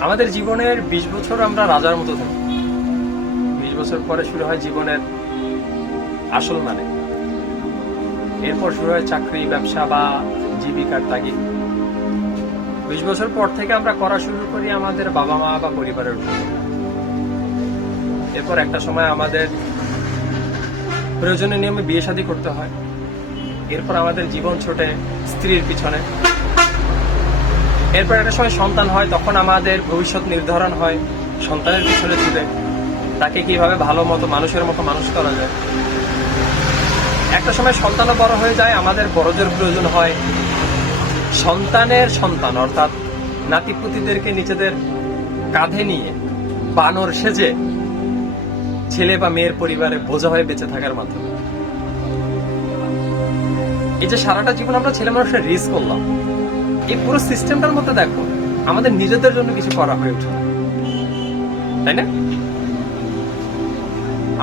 আমাদের জীবনের বিশ বছর আমরা রাজার মতো থাকি। বিশ বছর পরে শুরু হয় জীবনের আসল মানে। এরপর শুরু হয় চাকরি, ব্যবসা বা জীবিকার তাগিদ। বিশ বছর পর থেকে আমরা করা শুরু করি আমাদের বাবা মা বা পরিবারের এরপর একটা সময় আমাদের প্রয়োজনীয় নিয়মে বিয়ে শাদী করতে হয়। এরপর আমাদের জীবন ছোটে স্ত্রীর পিছনে। এরপর একটা সময় সন্তান হয়, তখন আমাদের ভবিষ্যৎ নির্ধারণ হয়, সন্তানের পিছনে ছুটে তাকে কীভাবে ভালো মতো, মানুষের মতো মানুষ করা যায়? একটা সময় সন্তানও বড় হয়ে যায়, আমাদের বড়দের প্রয়োজন হয় সন্তানের সন্তান, অর্থাৎ নাতিপুতিদেরকে নিজেদের কাঁধে নিয়ে বানর সেজে ছেলে বা মেয়ের পরিবারে বোঝা হয়ে বেঁচে থাকার মাধ্যমে। এই যে সারাটা জীবন আমরা ছেলে মানুষের রিস্ক করলাম এই পুরো সিস্টেমটার মধ্যে দেখো, আমাদের নিজেদের জন্য কিছু করা হয়ে ওঠে। তাই না?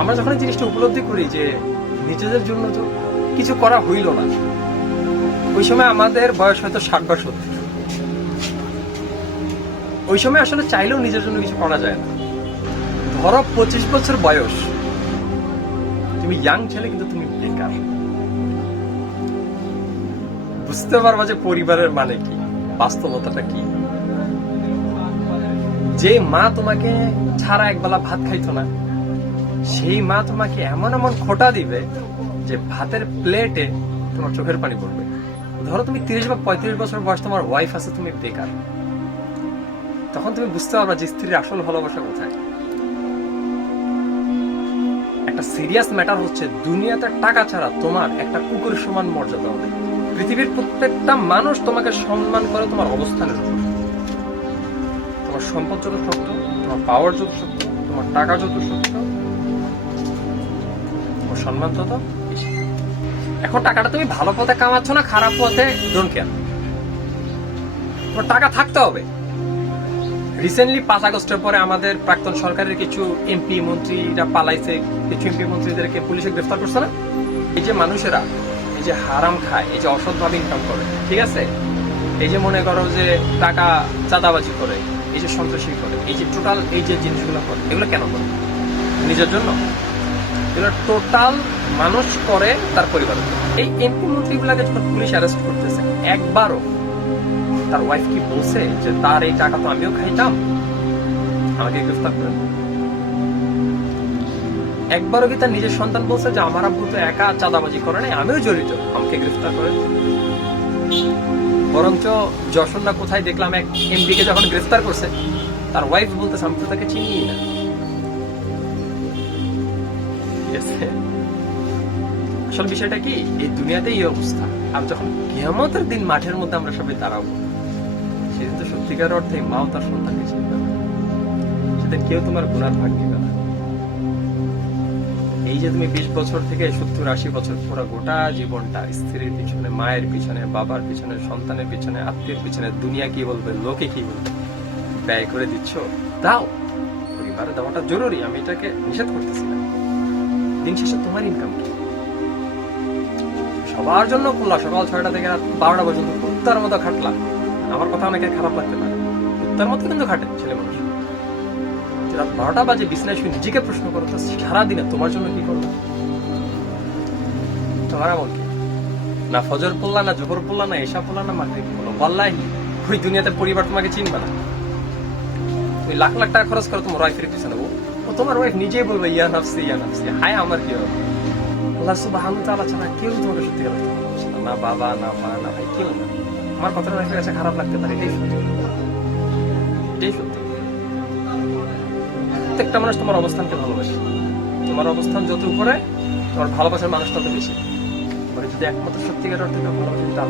আমরা যখন এই জিনিসটা উপলব্ধি করি যে নিজেদের জন্য তো কিছু করা হইল না, ওই সময় আমাদের বয়স হয়তো ষাট বা সত্তর। ওই সময় আসলে চাইলেও নিজের জন্য কিছু করা যায় না। ধরো পঁচিশ বছর বয়স, তুমি ইয়াং ছেলে কিন্তু তুমি বেকার। বুঝতে পারবা যে পরিবারের মানে কি, বাস্তবতাটা কি। যে মা তোমাকে ছাড়া একবেলা ভাত খাইতো না, সেই মা তোমাকে এমন এমন খোটা দিবে যে ভাতের প্লেটে তোমার চোখের পানি পড়বে। ধরো তুমি তিরিশ বা পঁয়ত্রিশ বছর বয়স তোমার ওয়াইফ আছে, তুমি বেকার। তখন তুমি বুঝতে পারবা যে স্ত্রীর আসল ভালোবাসা কোথায়। একটা সিরিয়াস ম্যাটার হচ্ছে, দুনিয়াতে টাকা ছাড়া তোমার একটা কুকুরের সমান মর্যাদা হবে। পৃথিবীর প্রত্যেকটা মানুষ তোমাকে সম্মান করে তোমার অবস্থানের উপর। তোমার সম্পদ যত শক্ত তোমার পাওয়ার যত শক্ত তোমার টাকা যত শক্ত তোমার সম্মান তত এখন টাকাটা তুমি ভালো পথে কামাচ্ছ না, খারাপ পথে ডোন্ট কেয়ার তোমার টাকা থাকতে হবে। রিসেন্টলি পাঁচ আগস্টের পরে আমাদের প্রাক্তন সরকারের কিছু এমপি মন্ত্রীরা পালাইছে। কিছু এমপি মন্ত্রীদেরকে পুলিশে গ্রেফতার করছে না? এই যে মানুষেরা যে হারাম খায়, এই যে অসৎভাবে ইনকাম করে, ঠিক আছে? এই যে মনে করো যে টাকা চাঁদাবাজি করে, এই যে সন্ত্রাসী করে, এই যে টোটাল এই যে জিনিসগুলো করে, এগুলো কেন করে? নিজের জন্য? এগুলো টোটাল মানুষ করে তার পরিবার এই এমপি মন্ত্রীগুলাকে যখন পুলিশ অ্যারেস্ট করতেছে, একবারও তার ওয়াইফ কি বলছে যে, তার এই টাকা তো আমিও খাইতাম? আমাকে গ্রেফতার করেন একবারও কি তার নিজের সন্তান বলছে যে আমার আব্বু তো একা চাঁদাবাজি করে নাই? আমিও জড়িত। আমাকে গ্রেফতার করেন বরঞ্চ যশোর না কোথায় দেখলাম এক এমপি কে যখন গ্রেফতার করছে, তার ওয়াইফ বলতেছে, আমি তো তাকে চিনি না। আসল বিষয়টা কি? এই দুনিয়াতে এই অবস্থা। আর যখন কিয়ামতের দিন মাঠের মধ্যে আমরা সবাই দাঁড়াবো, সেদিন তো সত্যিকার অর্থে মাও তার সন্তানকে চিনবে সেদিন কেউ তোমার গুণা থাকবে না। যে তুমি বিশ বছর থেকে সত্তর, আশি বছর পুরো গোটা জীবনটা স্ত্রীর পিছনে, মায়ের পিছনে, বাবার পিছনে, সন্তানের পিছনে, আত্মীয়ের পিছনে, দুনিয়া কি বলবে, লোকে কি বলবে, ব্যয় করে দিচ্ছ? দাও। পরিবারে দেওয়াটা জরুরি, আমি এটাকে নিষেধ করতেছি না। দিন শেষে তোমার ইনকাম কি? সবার জন্য করলা সকাল ছয়টা থেকে বারোটা পর্যন্ত কুত্তার মতো খাটলা আমার কথা অনেকের খারাপ লাগতে পারে। কুত্তার মতো কিন্তু খাটে ছেলে মানুষ রাত বারোটা বাজে বিছনায় শুয়ে নিজেকে প্রশ্ন করো, তো সারাদিনে তোমার জন্য কি করল তোমার আমল কি? না ফজর পড়লা, না জোহর পড়লা, না এসা পড়লা, না মাগরিব পড়ল? বললাই ওই দুনিয়াতে পরিবার তোমাকে চিনবে না। তুমি লাখ লাখ টাকা খরচ করো তোমার ওয়াইফের পিছনে ও তোমার ওয়াইফ নিজেই বলবে, ইয়া নাফসি ইয়া নাফসি। হায় আমার কি হবে? আল্লাহ সুবহানাহু ওয়া তাআলা ছাড়া কেউ তোমাকে সত্যি কথা না। বাবা, না মা, না ভাই, কেউ না। আমার কথাটা অনেকের কাছে খারাপ লাগতে পারে, এটাই সত্যি। এটাই সত্যি। প্রত্যেকটা মানুষ তোমার অবস্থানকে ভালোবাসে তোমার অবস্থান যত উপরে, তোমার ভালোবাসার মানুষ তত বেশি যদি একমাত্র সত্যিকার অর্থে ভালোবাসে তা।